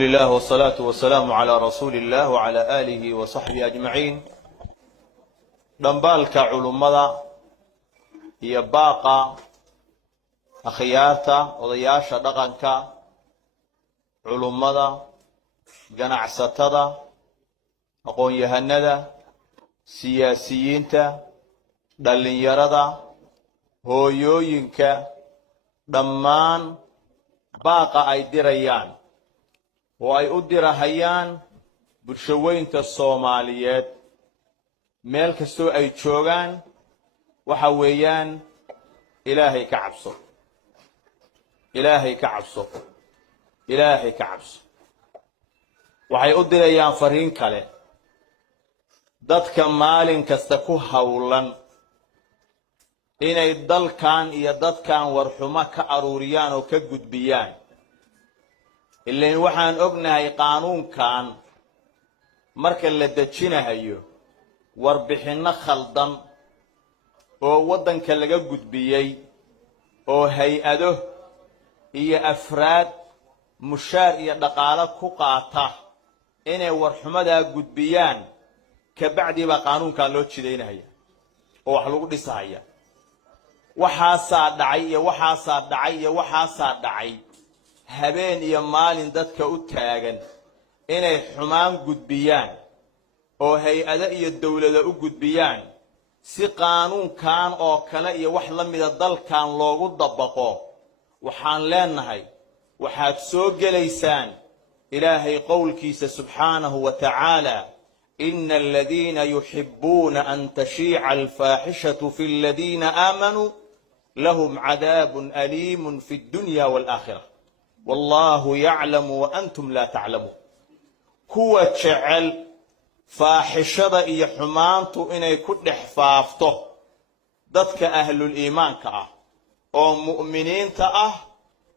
لله والصلاة والسلام على رسول الله وعلى آله وصحبه أجمعين. دنبالك علمدا هي باقة أخيارتا وضياشا دقنكا علمدا جنعستدا أقول يهندا سياسيينتا دلنيردا هويوينكا دمان باقة أي دريان وأي أدرهيان برشوينتا الصوماليات meel kastoo ay joogaan waxa weeyaan ilaahay ka cabso waxay u dirayaan fariin kale dadka maalin kasta ku hawlan inay dalkan iyo dadkan warxumo ka aruuriyaan oo ka gudbiyaan ilaa waxaan ognahay qaanuunkan marka la dejinayo warbixinno khaldan oo wadanka laga gudbiyay oo hay'ado iyo afraad mushaar iyo dhaqaale ku qaata inay warxumada gudbiyaan ka bacdi ba qaanuunka loo jideynaya oo wax lagu dhisaya waxaasaa dhacay habeen iyo maalin dadka u taagan inay xumaan gudbiyaan oo hay'ado iyo dawlado u gudbiyaan si qaanuunkan oo kale iyo wax la mid ah dalkan loogu dabaqo waxaan leenahay waxaad soo gelaysaan ilaahay qowlkiisa subhanahu wa ta'ala inna alladhina yuhibbuna an tashi'a al-fahishatu fil ladina amanu lahum 'adabun alimun fid dunya wal akhirah wallahu ya'lamu wa antum la ta'lamun kuwa jecel faaxishada iyo xumaantu inay ku dhex faafto dadka ahlul iimaanka ah oo mu'miniinta ah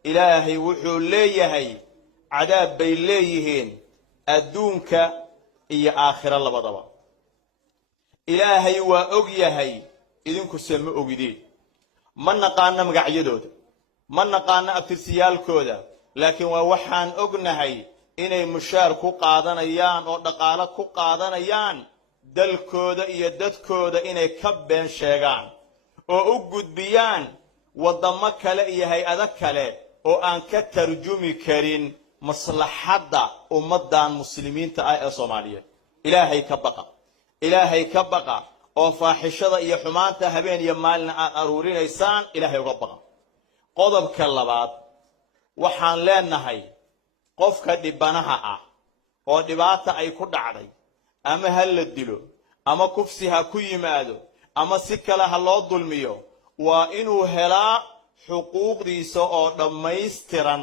ilaahay wuxuu leeyahay cadaab bay leeyihiin adduunka iyo aakhira labadaba ilaahay waa og yahay idinku sama ogideen ma naqaana magacyadooda ma naqaana abtirsiyaalkooda laakiin waa waxaan ognahay inay mushaar ku qaadanayaan oo dhaqaale ku qaadanayaan dalkooda iyo dadkooda inay ka been sheegaan oo u gudbiyaan wadamo kale iyo hay'ado kale oo aan ka tarjumi karin maslaxadda ummadan muslimiinta ah ee Soomaaliyeed ilaahay ka baqa oo faaxishada iyo xumaanta habeen iyo maalin aad aruurinaysaan ilaahay uga baqa qodobka labaad waxaan leenahay qofka dhibanaha ah oo dhibaata ay ku dhacday ama hal la dilo ama kufsi ha ku yimaado ama si kale ha loo dulmiyo waa inuu helaa xuquuqdiisa oo dhammaystiran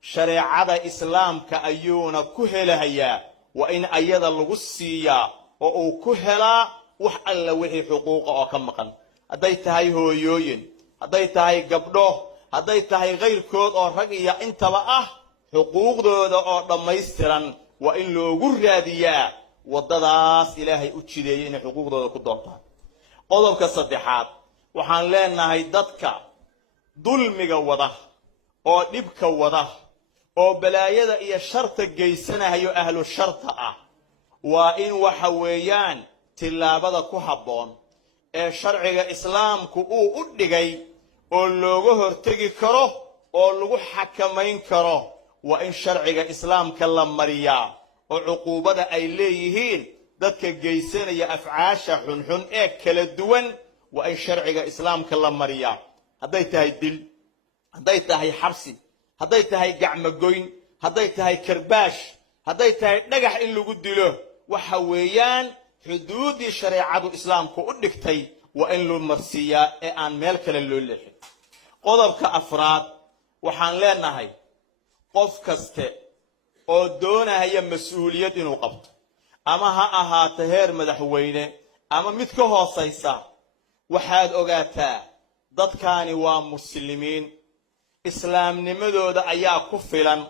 shariicada islaamka ayuuna ku helayaa waa in ayada lagu siiyaa oo uu ku helaa wax alla wixii xuquuqa oo ka maqan haday tahay hooyooyin haday tahay gabdho haday tahay qeyrkood oo rag iyo intaba ah xuquuqdooda oo dhammaystiran waa in loogu raadiyaa wadadaas ilaahay u jideeyay inay xuquuqdooda ku doontaan qodobka saddexaad waxaan leenahay dadka dulmiga wada oo dhibka wada oo balaayada iyo sharta geysanayo ahlu sharta ah waa in waxa weeyaan tilaabada ku habboon ee sharciga islaamku uu u dhigay oo looga hortagi karo oo lagu xakamayn karo waa in sharciga islaamka la mariyaa oo cuquubada ay leeyihiin dadka geysanaya afcaasha xunxun ee kala duwan waa in sharciga islaamka la mariyaa haday tahay dil haday tahay xabsi haday tahay gacmagoyn haday tahay karbaash haday tahay dhagax in lagu dilo waxa weeyaan xuduudii shariicadu islaamku u dhigtay waa in loo marsiiyaa ee aan meel kale loo leexin qodobka afraad waxaan leenahay qof kaste oo doonaya mas'uuliyad inuu qabto ama ha ahaato heer madaxweyne ama mid ka hoosaysa waxaad ogaataa dadkani waa muslimiin islaamnimadooda ayaa ku filan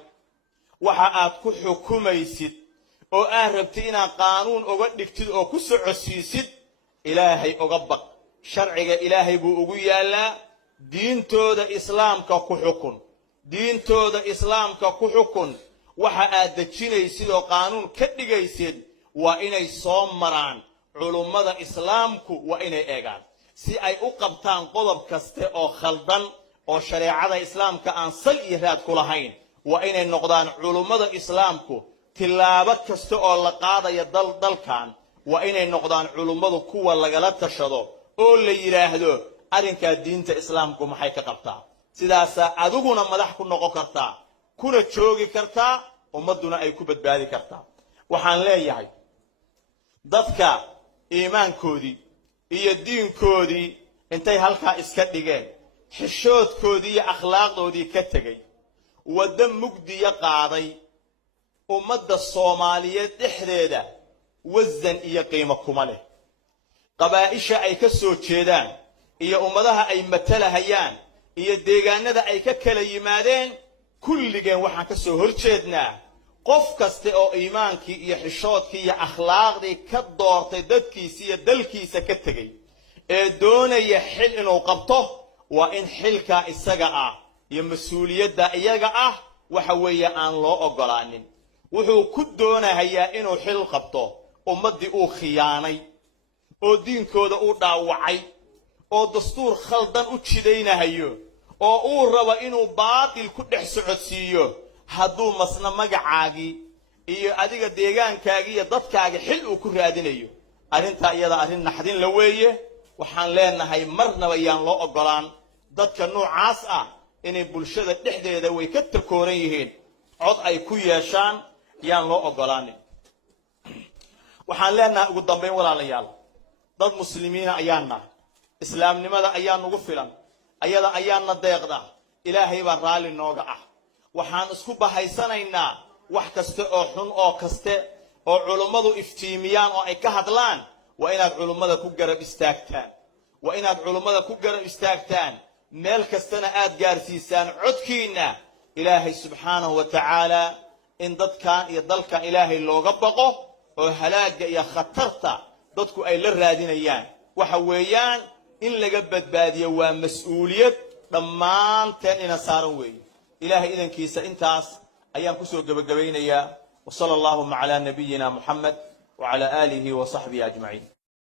waxa aad ku xukumaysid oo aad rabtid inaad qaanuun uga dhigtid oo ku socodsiisid ilaahay uga baq sharciga ilaahay buu ugu yaalaa diintooda islaamka ku xukun diintooda islaamka ku xukun waxa aad dejinaysid oo qaanuun ka dhigaysid waa inay soo maraan culummada islaamku waa inay eegaan si ay u qabtaan qodob kaste oo khaldan oo shareecada islaamka aan sal iyo raad ku lahayn waa inay noqdaan culummada islaamku tilaabo kasta oo la qaadaya dalkan waa inay noqdaan culummadu kuwa lagala tashado oo la yiraahdo arrinka diinta islaamku maxay ka qabtaa sidaas adiguna madax ku noqon kartaa kuna joogi kartaa ummaduna ay ku badbaadi kartaa waxaan leeyahay dadka iimaankoodii iyo diinkoodii intay halka iska dhigeen xishoodkoodii iyo akhlaaqdoodii ka tagay wada mugdiya qaaday ummadda Soomaaliyeed dhexdeeda wazan iyo qiimo kuma leh qabaa'isha ay ka soo jeedaan iyo ummadaha ay matalahayaan iyo deegaanada ay ka kala yimaadeen kulligeen waxaan ka soo horjeednaa qof kasta oo iimaankii iyo xishoodkii iyo akhlaaqdii ka doortay dadkiisa iyo dalkiisa ka tagay ee doonaya xil inuu qabto waa in xilka isaga ah iyo mas'uuliyadda iyaga ah waxa weeye aan loo ogolaanin wuxuu ku doonayaa inuu xil qabto ummadii uu khiyaanay oo diinkooda uu dhaawacay oo dastuur khaldan u jidaynayo oo uu rabo inuu baatil ku dhex socodsiiyo hadduu masna magacaagii iyo adiga deegaankaagii iyo dadkaaga xil uu ku raadinayo arrinta iyada arrin naxdin la weeye waxaan leenahay marnaba yaan loo ogolaan dadka noocaas ah inay bulshada dhexdeeda way ka takooran yihiin cod ay ku yeeshaan yaan loo ogolaanin waxaan leenahay ugu dambeyn walaalayaal dad muslimiina ayaana islaamnimada ayaan ugu filan ayada ayaana deeqda ilaahay baa raali nooga ah waxaan isku bahaysanaynaa wax kasta oo xun oo kaste oo culummadu iftiimiyaan oo ay ka hadlaan waa inaad culummada ku garab istaagtaan waa inaad culummada ku garab istaagtaan meel kastana aad gaarsiisaan codkiina ilaahay subxaanahu wa tacaala in dadkan iyo dalkan ilaahay looga baqo oo halaaga iyo khatarta dadku ay la raadinayaan waxa weeyaan in laga badbaadiyo waa mas'uuliyad dhammaanteen ina saaran weeye ilaahay idankiisa intaas ayaan ku soo gabagabaynayaa wa sallallahu ala nabiyyina muhammad wa ala alihi wa sahbihi ajma'in